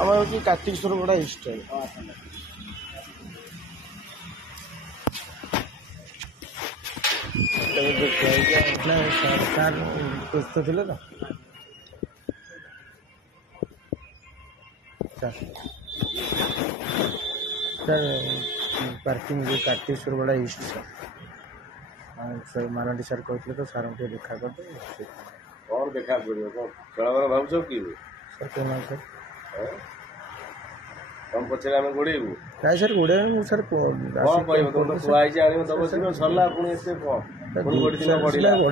আমার হচ্ছে কার্তিকেশ্বর বড়া ইষ্ট ସାର୍ ବ୍ୟସ୍ତ ଥିଲେ ତ ସାର୍ ପାର୍କିଂ ଯେଉଁ କାର୍ତ୍ତିକେଶ୍ୱର ବଡ଼ା ଇଷ୍ଟ ସାର୍ ମାରାଣ୍ଡି ସାର୍ କହିଥିଲେ ତ ସାର୍ଙ୍କୁ ଟିକେ ଦେଖା କରିଦେବେ କ'ଣ ଦେଖା କରିବ କ'ଣ ଖେଳ ଭାବୁଛ କି ସାର୍ କହୁନାହାନ୍ତି ସାର୍ ତମ ପଛରେ ଆମେ ଗୋଡ଼େଇବୁ କାହିଁ ସାର୍ ଗୋଡ଼େଇବେ ମୁଁ ସାର୍ କ'ଣ କହିବ ତମେ ତ କୁହା ହେଇଛି ଆଣିବ ଦବ ଶୀଘ୍ର ସରିଲା ପୁଣି ଏତେ କ'ଣ ପୁଣି ଗୋଟେ ଦିନ ପଡ଼ିଲା 2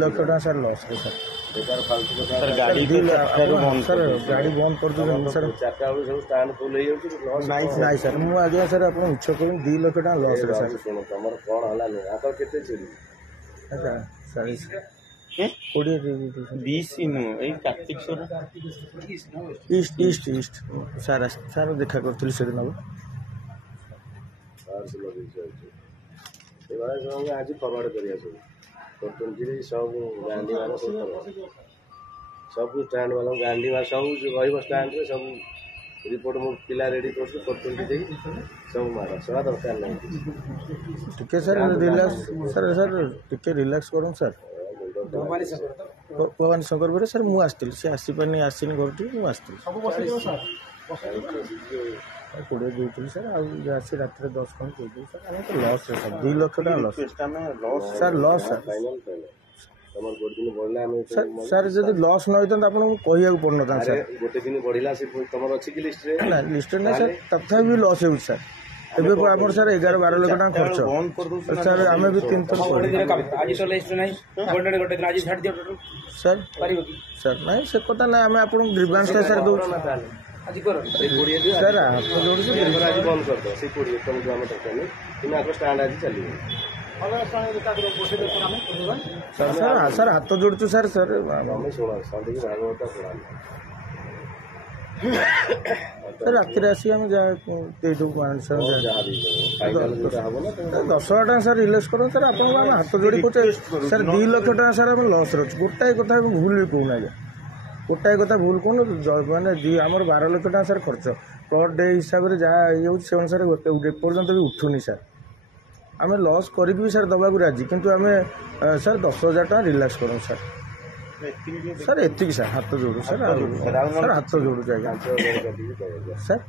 ଲକ୍ଷ ଟଙ୍କା ସାର୍ ଲସ୍ରେ ସାର୍ ବେକାର ଫାଲତୁ କଥା ସାର୍ ଗାଡ଼ି ବନ୍ଦ କରିଦେଉଛନ୍ତି ସାର୍ 4ଟା ବେଳୁ ସବୁ ଷ୍ଟାଣ୍ଡ ଫୁଲ୍ ହେଇଯାଉଛି ନାଇଁ ସାର୍ ମୁଁ ଆଜ୍ଞା ସାର୍ ଆପଣ ମିଛ କହୁନି 2 ଲକ୍ଷ ଟଙ୍କା ଲସ୍ରେ ସାର୍ ଶୁଣ ତମର କ'ଣ ହେଲା ନୁହେଁ ଆଙ୍କର କେତେ ଚିରି ଆଚ୍ଛା ସାର୍ 20 ଏଇ କାର୍ତ୍ତିକେଶ୍ୱର ଇଷ୍ଟ ସାର୍ ଦେଖା କରିଥିଲି ସେଦିନ ସେଭଳିଆ ସବୁ ଆଜି ଫରୱାର୍ଡ଼ କରିବା ସବୁ କରୁଛନ୍ତି ସବୁ ଗାନ୍ଧୀ ମାନ ସବୁ ଷ୍ଟାଣ୍ଡ ବାଲା ଗାନ୍ଧୀ ମାନ ସବୁ ରହିବ ଷ୍ଟାଣ୍ଡରେ ସବୁ ରିପୋର୍ଟ ମୁଁ ପିଲା ରେଡ଼ି କରୁଛୁ କରୁଛନ୍ତି ଦେଇ ସବୁ ମାଡ଼ ସେବା ଦରକାର ନାହିଁ ଟିକେ ସାର୍ ରିଲାକ୍ସ ସାର୍ ଟିକେ ରିଲାକ୍ସ କରନ୍ତୁ ସାର୍ ଭବାନୀ ଶଙ୍କର ପରେ ସାର୍ ମୁଁ ଆସିଥିଲି ସେ ଆସିନି ଘରଠି ମୁଁ ଆସିଥିଲି 20 ଦେଇଥିଲି ସାର୍ ଆଉ ଆସି ରାତିରେ 10 ଖଣ୍ଡ ଦେଇଥିଲି ସାର୍ ଆମେ ତ ଲସ୍ରେ ସାର୍ 2 ଲକ୍ଷ ଟଙ୍କା ଲସ୍ ସାର୍ ଲସ୍ ସାର୍ ଯଦି ଲସ୍ ନ ହେଇଥାନ୍ତା ଆପଣଙ୍କୁ କହିବାକୁ ପଡ଼ିନଥାନ୍ତା ସାର୍ ଗୋଟେ ଦିନ ବଢ଼ିଲା ସେ ତମର ଅଛି କି ଲିଷ୍ଟରେ ନା ଲିଷ୍ଟରେ ନାହିଁ ସାର୍ ତଥାପି ବି ଲସ୍ ହେଉଛି ସାର୍ ଏବେ ଆମର ସାର୍ 11-12 ଲକ୍ଷ ଟଙ୍କା ଖର୍ଚ୍ଚ ସାର୍ ଆମେ ବି 3 ଥର ସାର୍ ନାଇଁ ସେ କଥା ନାହିଁ ଆମେ ଆପଣଙ୍କୁ ଗ୍ରିଭାନ୍ସଟା ସାର୍ ଦେଉଛୁ ସାର୍ ହାତ ଯୋଡ଼ୁଛୁ ଆଜି ବନ୍ଦ କରିଦେବ ସେ 20 ତମକୁ ଆମେ ଦରକାର ନାହିଁ କିନ୍ତୁ ଆଗ ଷ୍ଟାଣ୍ଡ ଆଜି ଚାଲିବ ସାର୍ ହାତ ଯୋଡ଼ୁଛୁ ସାର୍ ଶୁଣ ସନ୍ଧ୍ୟାକୁ ଭାଗବତ ଶୁଣ ରାତିରେ ଆସି ଆମେ ଯାହା ଦେଇଦେବୁ ସାର୍ 10,000 ଟଙ୍କା ସାର୍ ରିଲାକ୍ସ କରନ୍ତୁ ସାର୍ ଆପଣଙ୍କୁ ଆମେ ହାତ ଯୋଡ଼ି କହୁଛେ ସାର୍ 2 ଲକ୍ଷ ଟଙ୍କା ସାର୍ ଆମେ ଲସ୍ରେ ଅଛୁ ଗୋଟାଏ କଥା ଆମେ ଭୁଲ ବି କହୁନା ଆଜ୍ଞା ଗୋଟାଏ କଥା ଭୁଲ କହୁନୁ ମାନେ ଆମର 12 ଲକ୍ଷ ଟଙ୍କା ସାର୍ ଖର୍ଚ୍ଚ ପର୍ ଡେ ହିସାବରେ ଯାହା ଇଏ ହେଉଛି ସେ ଅନୁସାରେ ଏପର୍ଯ୍ୟନ୍ତ ବି ଉଠୁନି ସାର୍ ଆମେ ଲସ୍ କରିକି ବି ସାର୍ ଦେବାକୁ ରାଜି କିନ୍ତୁ ଆମେ ସାର୍ 10,000 ଟଙ୍କା ରିଲାକ୍ସ କରୁ ସାର୍ ସାର୍ ଏତିକି ସାର୍ ହାତ ଯୋଡ଼ୁ ସାର୍ ସାର୍ ହାତ ଯୋଡ଼ୁଛୁ ଆଜ୍ଞା ସାର୍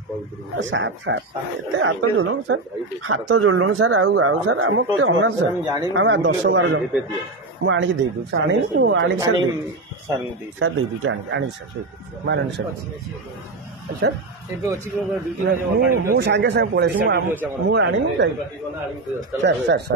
ଏତେ ହାତ ଯୋଡ଼ୁନୁ ସାର୍ ହାତ ଯୋଡ଼ିଲୁଣୁ ସାର୍ ଆଉ ସାର୍ ଆମ ଟିକେ ଅନାଥ ସାର୍ ଆମେ 10-12 ଜଣ ମୁଁ ଆଣିକି ଦେଇଦେଉଛି ଆଣିକି ସାର୍ ଦେଇଦେଉଛି ଆଣିକି ସାର୍ ମାରାଣ୍ଡି ସାର୍ ସାର୍ ମୁଁ ସାଙ୍ଗେ ପଳେଇ ଆସିବି ମୁଁ ଆଣିନି ସାର୍